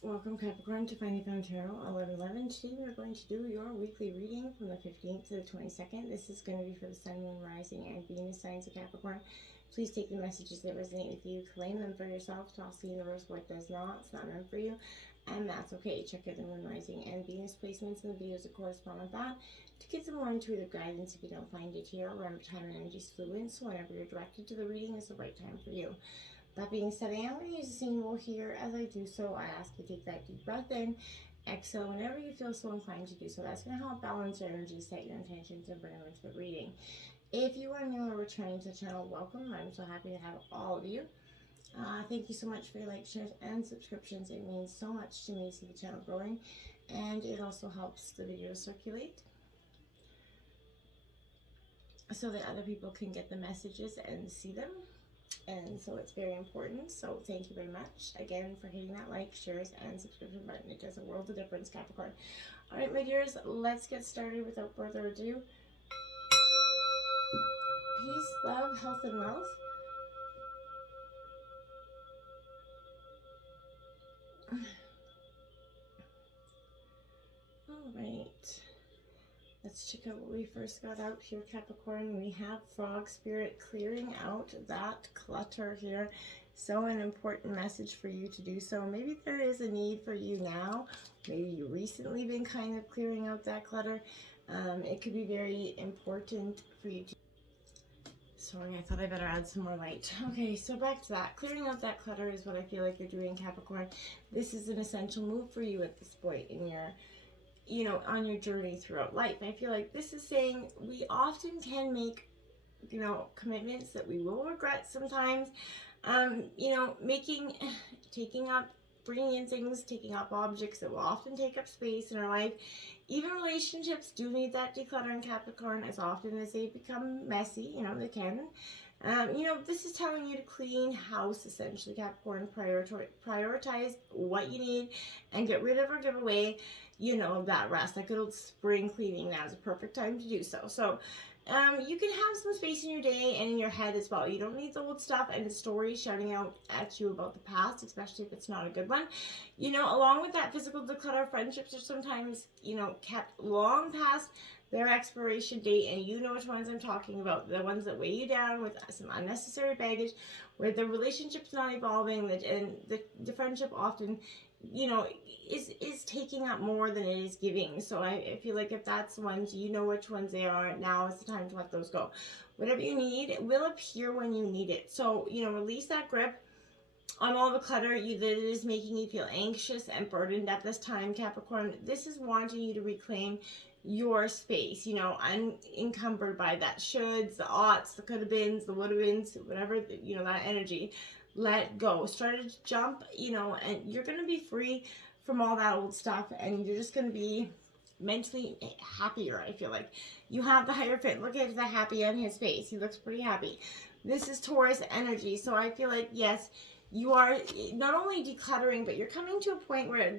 Welcome Capricorn to Finally Found Tarot 1111. Today we're going to do your weekly reading from the 15th to the 22nd. This is going to be for the Sun, Moon, Rising, and Venus signs of Capricorn. Please take the messages that resonate with you, claim them for yourself, toss the universe what does not. It's not meant for you, and that's okay. Check out the Moon, Rising, and Venus placements in the videos that correspond with that to get some more intuitive guidance if you don't find it here. Remember, time and energy is fluid, so whenever you're directed to the reading is the right time for you. That being said, I am going to use a symbol here. As I do so, I ask you to take that deep breath in, exhale whenever you feel so inclined to do so. That's going to help balance your energy, set your intentions, and bring them into the reading. If you are new or returning to the channel, welcome. I'm so happy to have all of you. Thank you so much for your likes, shares, and subscriptions. It means so much to me to see the channel growing, and it also helps the video circulate so that other people can get the messages and see them. And so it's very important. So thank you very much again for hitting that like, shares, and subscription button. It does a world of difference, Capricorn. All right, my dears, let's get started without further ado. Peace, love, health, and wealth. All right. Let's check out what we first got out here, Capricorn. We have Frog Spirit clearing out that clutter here. So an important message for you to do so. Maybe there is a need for you now. Maybe you recently been kind of clearing out that clutter. It could be very important for you to... Sorry, I thought I better add some more light. Okay, so back to that. Clearing out that clutter is what I feel like you're doing, Capricorn. This is an essential move for you at this point in your... on your journey throughout life. I feel like this is saying we often can make, commitments that we will regret sometimes. Bringing in things, taking up objects that will often take up space in our life. Even relationships do need that decluttering, Capricorn, as often as they become messy, they can. This is telling you to clean house, essentially, Capricorn. Prioritize what you need and get rid of or give away, that rest. That good old spring cleaning. Now is a perfect time to do so. So, you can have some space in your day and in your head as well. You don't need the old stuff and the stories shouting out at you about the past, especially if it's not a good one. Along with that physical declutter, friendships are sometimes, kept long past their expiration date, and you know which ones I'm talking about. The ones that weigh you down with some unnecessary baggage, where the relationship's not evolving, and the friendship often, is taking up more than it is giving. So I feel like if that's the ones, you know which ones they are. Now is the time to let those go. Whatever you need, it will appear when you need it. So, release that grip on all the clutter that is making you feel anxious and burdened at this time, Capricorn. This is wanting you to reclaim your space, unencumbered by that shoulds, the oughts, the could have beens, the would have beens, whatever, that energy. Let go. Started to jump, and you're going to be free from all that old stuff, and you're just going to be mentally happier. I feel like you have the Hierophant. Look at the happy on his face. He looks pretty happy. This is Taurus energy, so I feel like, yes, you are not only decluttering, but you're coming to a point where,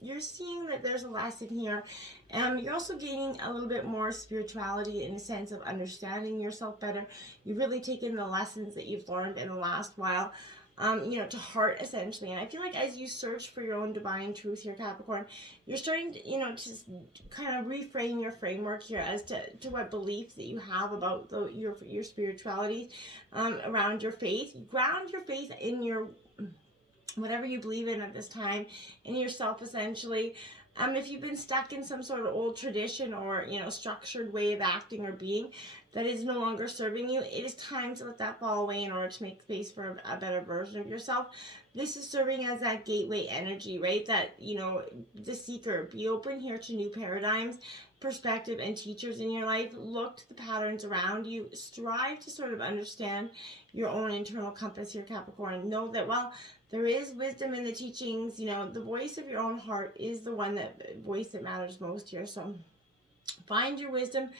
you're seeing that there's a lesson here. You're also gaining a little bit more spirituality in a sense of understanding yourself better. You've really taken the lessons that you've learned in the last while, to heart, essentially. And I feel like as you search for your own divine truth here, Capricorn, you're starting to, to kind of reframe your framework here as to what beliefs that you have about your spirituality, around your faith. Ground your faith in your, whatever you believe in at this time, in yourself, essentially. If you've been stuck in some sort of old tradition or, structured way of acting or being that is no longer serving you, it is time to let that fall away in order to make space for a better version of yourself. This is serving as that gateway energy, right? That, the seeker. Be open here to new paradigms, perspective, and teachers in your life. Look to the patterns around you. Strive to sort of understand your own internal compass here, Capricorn. Know that, well, there is wisdom in the teachings. The voice of your own heart is the voice that matters most here. So find your wisdom,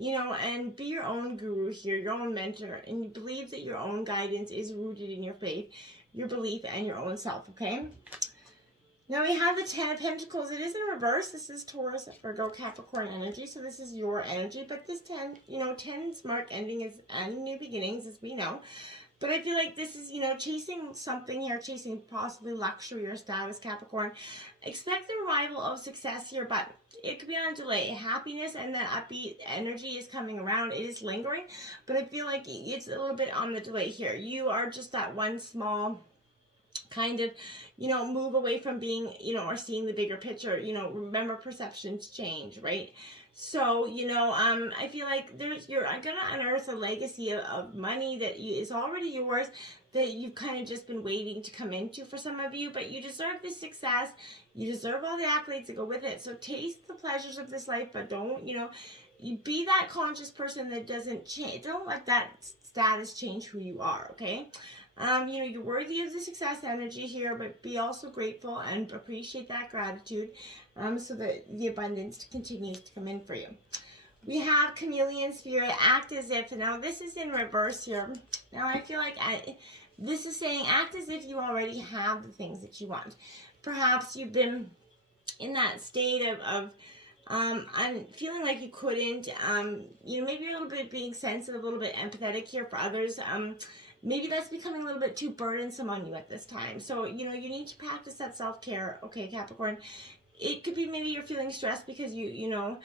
and be your own guru here, your own mentor, and you believe that your own guidance is rooted in your faith, your belief, and your own self, okay? Now we have the Ten of Pentacles. It is in reverse. This is Taurus, Virgo, Capricorn energy. So this is your energy. But this 10, 10's mark ending is and new beginnings, as we know. But I feel like this is, you know, chasing something here, chasing possibly luxury or status, Capricorn. Expect the arrival of success here, but it could be on delay. Happiness and that upbeat energy is coming around. It is lingering, but I feel like it's a little bit on the delay here. You are just that one small kind of, you know, move away from being, you know, or seeing the bigger picture. You know, remember, perceptions change, right? So, you know, I feel like I'm gonna unearth a legacy of money that is already yours, that you've kind of just been waiting to come into for some of you, but you deserve this success. You deserve all the accolades that go with it. So taste the pleasures of this life, but don't, you know, you be that conscious person that doesn't change. Don't let that status change who you are, okay? You know, you're worthy of the success energy here, but be also grateful and appreciate that gratitude, so that the abundance continues to come in for you. We have Chameleon Spirit, act as if. Now, this is in reverse here. Now, I feel like this is saying act as if you already have the things that you want. Perhaps you've been in that state of I'm feeling like you couldn't, you know, maybe you're a little bit being sensitive, a little bit empathetic here for others. Maybe that's becoming a little bit too burdensome on you at this time. So, you know, you need to practice that self-care, okay, Capricorn? It could be maybe you're feeling stressed because you know,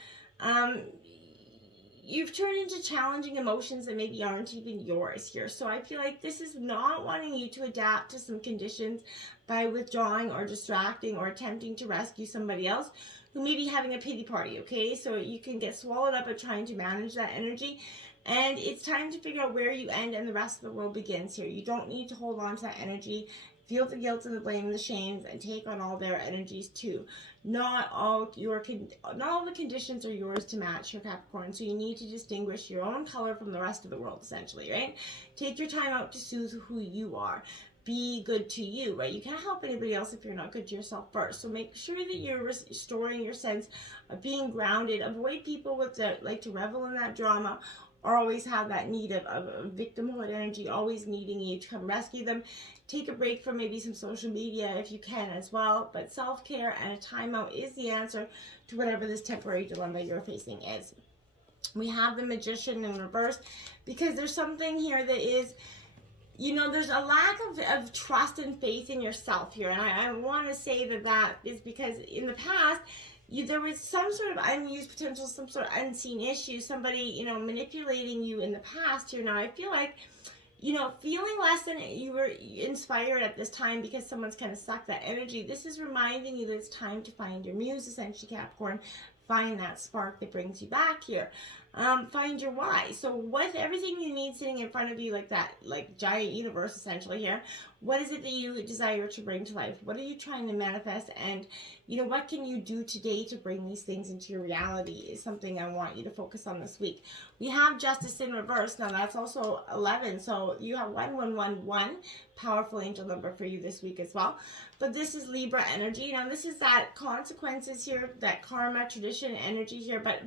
you've turned into challenging emotions that maybe aren't even yours here. So I feel like this is not wanting you to adapt to some conditions by withdrawing or distracting or attempting to rescue somebody else who may be having a pity party, okay? So you can get swallowed up at trying to manage that energy. And it's time to figure out where you end and the rest of the world begins here. You don't need to hold on to that energy. Feel the guilt and the blame and the shames and take on all their energies too. Not all the conditions are yours to match your Capricorn. So you need to distinguish your own color from the rest of the world, essentially, right? Take your time out to soothe who you are. Be good to you, right? You can't help anybody else if you're not good to yourself first. So make sure that you're restoring your sense of being grounded. Avoid people that like to revel in that drama, or always have that need of victimhood energy, always needing you to come rescue them. Take a break from maybe some social media if you can as well. But self-care and a timeout is the answer to whatever this temporary dilemma you're facing is. We have the Magician in reverse, because there's something here that is, you know, there's a lack of trust and faith in yourself here. And I want to say that is because in the past, there was some sort of unused potential, some sort of unseen issue, somebody, you know, manipulating you in the past here. Now, I feel like, you know, feeling less than you were inspired at this time because someone's kind of sucked that energy. This is reminding you that it's time to find your muse, essentially, Capricorn. Find that spark that brings you back here. Find your why. So with everything you need sitting in front of you like that, like giant universe essentially here, what is it that you desire to bring to life? What are you trying to manifest? And, you know, what can you do today to bring these things into your reality is something I want you to focus on this week. We have Justice in reverse. Now that's also 11. So you have 1111, powerful angel number for you this week as well. But this is Libra energy. Now this is that consequences here, that karma, tradition energy here. But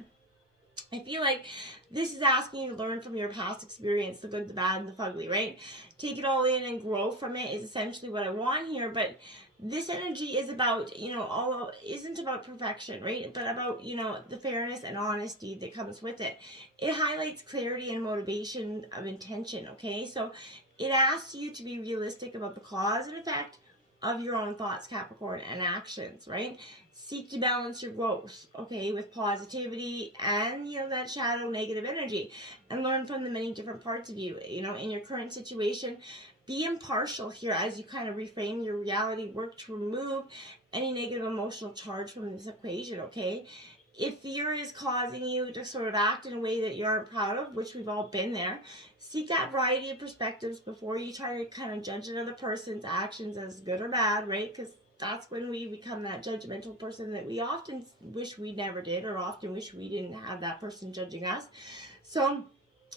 I feel like this is asking you to learn from your past experience, the good, the bad, and the fugly, right? Take it all in and grow from it is essentially what I want here. But this energy is about, you know, isn't about perfection, right? But about, you know, the fairness and honesty that comes with it. It highlights clarity and motivation of intention, okay? So it asks you to be realistic about the cause and effect of your own thoughts, Capricorn, and actions, right? Seek to balance your growth, okay, with positivity and, you know, that shadow negative energy, and learn from the many different parts of you, you know, in your current situation. Be impartial here as you kind of reframe your reality. Work to remove any negative emotional charge from this equation, okay? If fear is causing you to sort of act in a way that you aren't proud of, which we've all been there, seek that variety of perspectives before you try to kind of judge another person's actions as good or bad, right? Because that's when we become that judgmental person that we often wish we never did, or often wish we didn't have that person judging us. So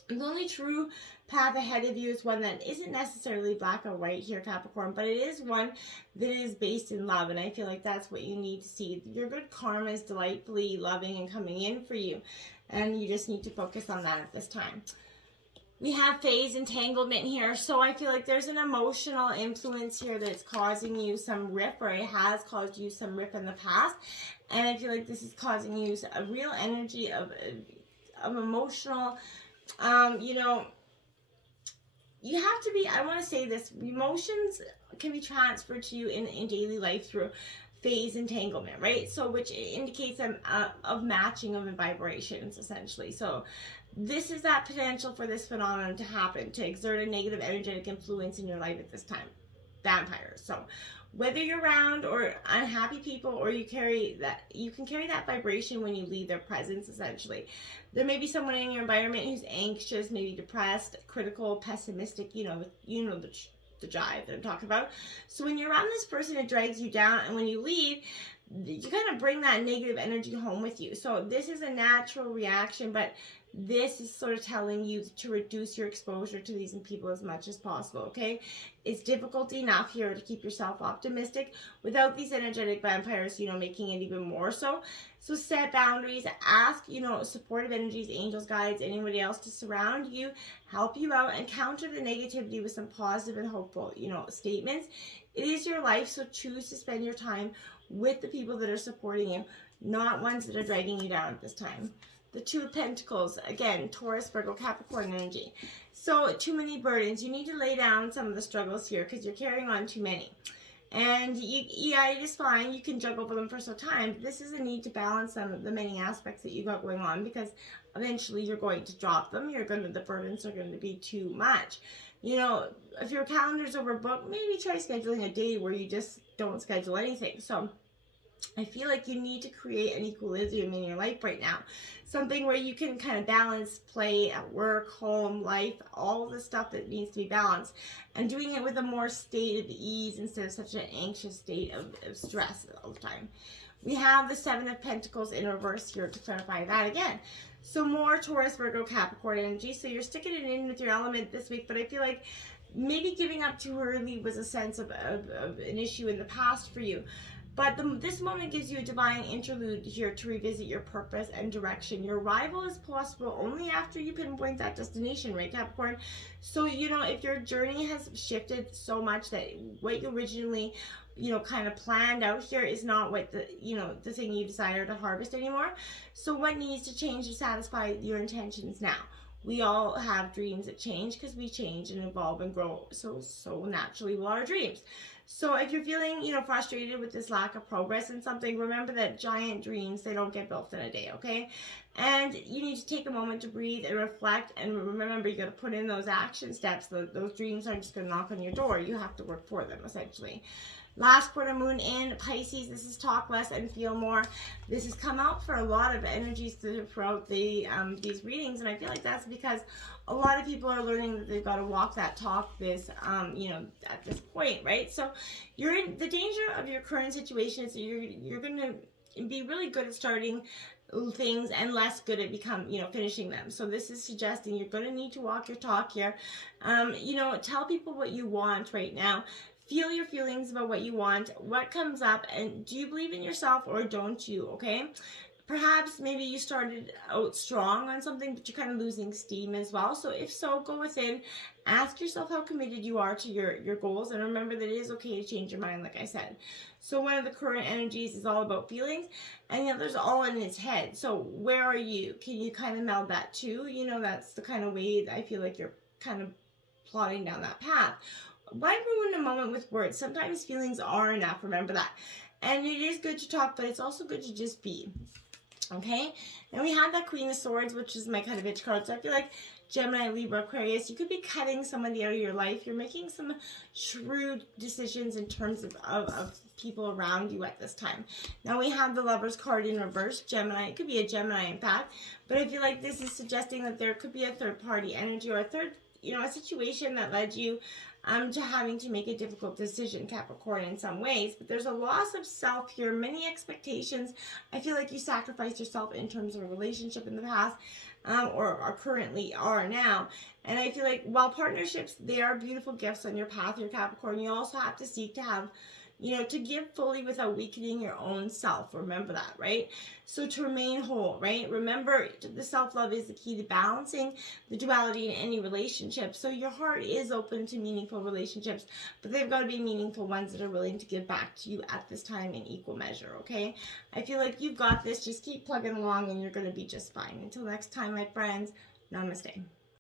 the only true path ahead of you is one that isn't necessarily black or white here, Capricorn, but it is one that is based in love, and I feel like that's what you need to see. Your good karma is delightfully loving and coming in for you, and you just need to focus on that at this time. We have phase entanglement here, so I feel like there's an emotional influence here that's causing you some riff, or it has caused you some riff in the past, and I feel like this is causing you a real energy of emotional, you know, you have to be, I want to say this, emotions can be transferred to you in daily life through phase entanglement, right? So which indicates of matching of vibrations, essentially. So this is that potential for this phenomenon to happen, to exert a negative energetic influence in your life at this time. Vampires. So whether you're around or unhappy people, or you can carry that vibration when you leave their presence, essentially. There may be someone in your environment who's anxious, maybe depressed, critical, pessimistic, the jive that I'm talking about. So when you're around this person, it drags you down, and when you leave, you kind of bring that negative energy home with you. So this is a natural reaction, but this is sort of telling you to reduce your exposure to these people as much as possible, okay? It's difficult enough here to keep yourself optimistic without these energetic vampires, making it even more so. So set boundaries, ask, supportive energies, angels, guides, anybody else to surround you, help you out, and counter the negativity with some positive and hopeful, statements. It is your life, so choose to spend your time with the people that are supporting you, not ones that are dragging you down at this time. The Two of Pentacles, again, Taurus, Virgo, Capricorn energy. So too many burdens. You need to lay down some of the struggles here because you're carrying on too many. And it is fine. You can juggle them for some time. This is a need to balance some of the many aspects that you got going on, because eventually you're going to drop them. The burdens are going to be too much. If your calendar's overbooked, maybe try scheduling a day where you just don't schedule anything. So I feel like you need to create an equilibrium in your life right now. Something where you can kind of balance play at work, home, life, all the stuff that needs to be balanced, and doing it with a more state of ease instead of such an anxious state of stress all the time. We have the Seven of Pentacles in reverse here to clarify that again. So more Taurus, Virgo, Capricorn energy. So you're sticking it in with your element this week, but I feel like maybe giving up too early was a sense of an issue in the past for you. But this moment gives you a divine interlude here to revisit your purpose and direction. Your arrival is possible only after you pinpoint that destination, right, Capricorn? So, if your journey has shifted so much that what you originally, kind of planned out here is not what the thing you desire to harvest anymore. So what needs to change to satisfy your intentions now? We all have dreams that change because we change and evolve and grow. So naturally will our dreams. So if you're feeling, frustrated with this lack of progress in something, remember that giant dreams, they don't get built in a day, okay? And you need to take a moment to breathe and reflect, and remember, you got to put in those action steps. Those dreams aren't just going to knock on your door. You have to work for them, essentially. Last quarter moon in Pisces, this is talk less and feel more. This has come out for a lot of energies throughout these readings, and I feel like that's because a lot of people are learning that they've got to walk that talk at this point, right? So you're in the danger of your current situation is that you're going to be really good at starting things and less good at finishing them. So this is suggesting you're going to need to walk your talk here. Tell people what you want right now. Feel your feelings about what you want, what comes up, and do you believe in yourself or don't you, okay? Perhaps maybe you started out strong on something, but you're kind of losing steam as well. So if so, go within, ask yourself how committed you are to your goals, and remember that it is okay to change your mind, like I said. So one of the current energies is all about feelings, and the other's all in its head. So where are you? Can you kind of meld that too? That's the kind of way that I feel like you're kind of plodding down that path. Why ruin a moment with words? Sometimes feelings are enough, remember that. And it is good to talk, but it's also good to just be. Okay? And we have that Queen of Swords, which is my kind of itch card. So I feel like Gemini, Libra, Aquarius, you could be cutting somebody out of your life. You're making some shrewd decisions in terms of people around you at this time. Now we have the Lovers card in reverse, Gemini. It could be a Gemini, in fact. But I feel like this is suggesting that there could be a third-party energy or a situation that led you to having to make a difficult decision, Capricorn, in some ways. But there's a loss of self here, many expectations. I feel like you sacrificed yourself in terms of a relationship in the past, or currently are now. And I feel like while partnerships, they are beautiful gifts on your path, your Capricorn, you also have to seek to have to give fully without weakening your own self. Remember that, right? So to remain whole, right? Remember, the self-love is the key to balancing the duality in any relationship. So your heart is open to meaningful relationships, but they've got to be meaningful ones that are willing to give back to you at this time in equal measure, okay? I feel like you've got this. Just keep plugging along and you're going to be just fine. Until next time, my friends, namaste.